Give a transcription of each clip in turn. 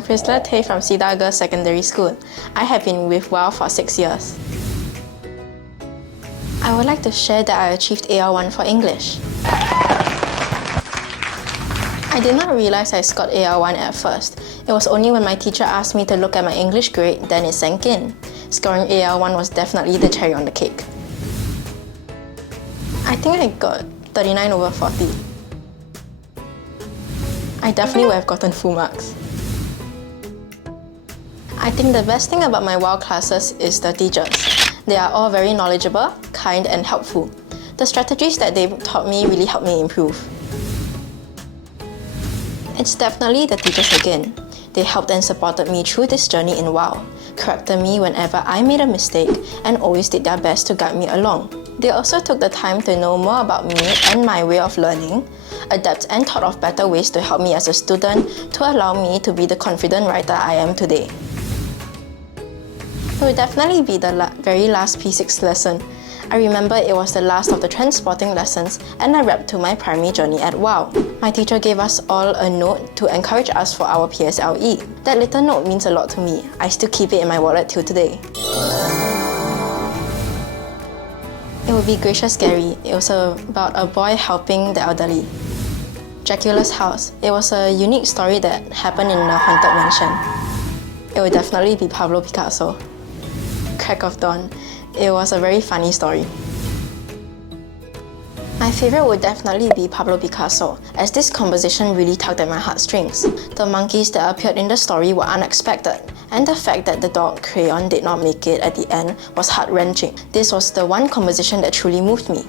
I'm Priscilla from Cedar Girls Secondary School. I have been with WOW for 6 years. I would like to share that I achieved AR1 for English. I did not realize I scored AR1 at first. It was only when my teacher asked me to look at my English grade, then it sank in. Scoring AR1 was definitely the cherry on the cake. I think I got 39 over 40. I definitely would have gotten full marks. I think the best thing about my WOW classes is the teachers. They are all very knowledgeable, kind and helpful. The strategies that they taught me really helped me improve. It's definitely the teachers again. They helped and supported me through this journey in WOW, corrected me whenever I made a mistake, and always did their best to guide me along. They also took the time to know more about me and my way of learning, adapt and thought of better ways to help me as a student to allow me to be the confident writer I am today. It would definitely be the very last P6 lesson. I remember it was the last of the transporting lessons and I wrapped to my primary journey at WOW. My teacher gave us all a note to encourage us for our PSLE. That little note means a lot to me. I still keep it in my wallet till today. It would be Gracious Scary. It was about a boy helping the elderly. Dracula's House. It was a unique story that happened in a haunted mansion. It would definitely be Pablo Picasso. Crack of Dawn. It was a very funny story. My favourite would definitely be Pablo Picasso, as this composition really tugged at my heartstrings. The monkeys that appeared in the story were unexpected, and the fact that the dog crayon did not make it at the end was heart-wrenching. This was the one composition that truly moved me.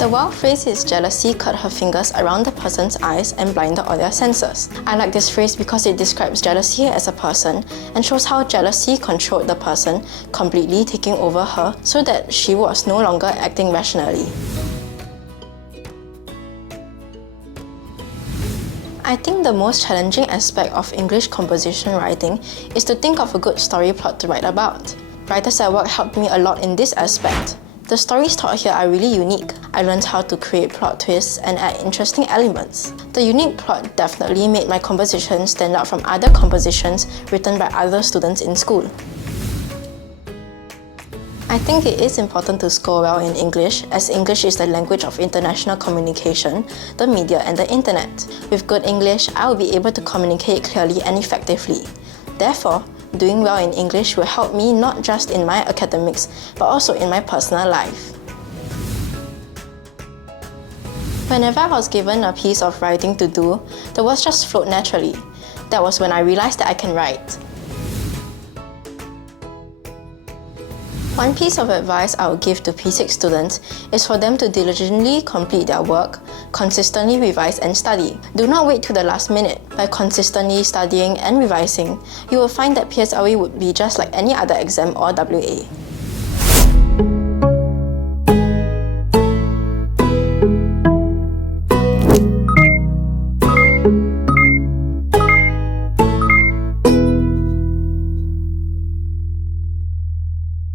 The WOW phrase is jealousy cut her fingers around the person's eyes and blinded all their senses. I like this phrase because it describes jealousy as a person and shows how jealousy controlled the person, completely taking over her so that she was no longer acting rationally. I think the most challenging aspect of English composition writing is to think of a good story plot to write about. Writers at work helped me a lot in this aspect. The stories taught here are really unique. I learned how to create plot twists and add interesting elements. The unique plot definitely made my composition stand out from other compositions written by other students in school. I think it is important to score well in English, as English is the language of international communication, the media and the internet. With good English, I will be able to communicate clearly and effectively. Therefore, doing well in English will help me not just in my academics, but also in my personal life. Whenever I was given a piece of writing to do, the words just flowed naturally. That was when I realized that I can write. One piece of advice I would give to P6 students is for them to diligently complete their work, consistently revise and study. Do not wait till the last minute. By consistently studying and revising, you will find that PSLE would be just like any other exam or WA.